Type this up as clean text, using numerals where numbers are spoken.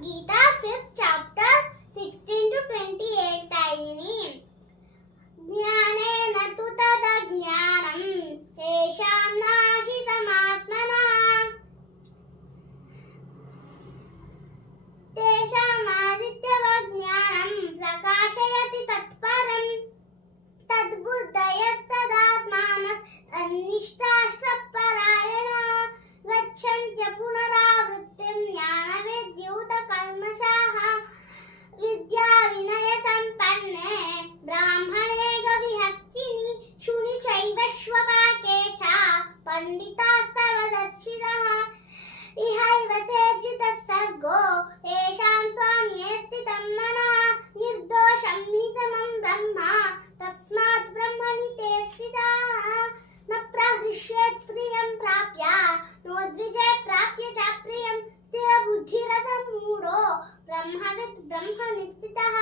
Gita, 5th chapter, 16 to 28 ayini. Jnanena tu tadajnanam, tesham nashitamatmanah, tesham adityavajnanam, prakashayati tatparam, tadbuddhayastadaatmanas, annishtashtapparayana, gacchantya punaravrittim jnanavedyuta kalmashaha, विद्या विनय संपन्ने ब्राह्मणे गविहस्तिनि शुनि चैव श्वपाके च पंडिताः समदर्शिनः इहैव तेर्जितः सर्गो येषां स्वाम्ये स्थितं मनः निर्दोषं हि समं ब्रह्म तस्मात् ब्रह्मणि ते स्थिताः न प्रहृष्येत् प्रियं प्राप्य नोद्विजेत् प्राप्य च प्रियं स्थिरबुद्धिरसम्मूढो ब्रह्मवित् ब्रह्मनिस्थितः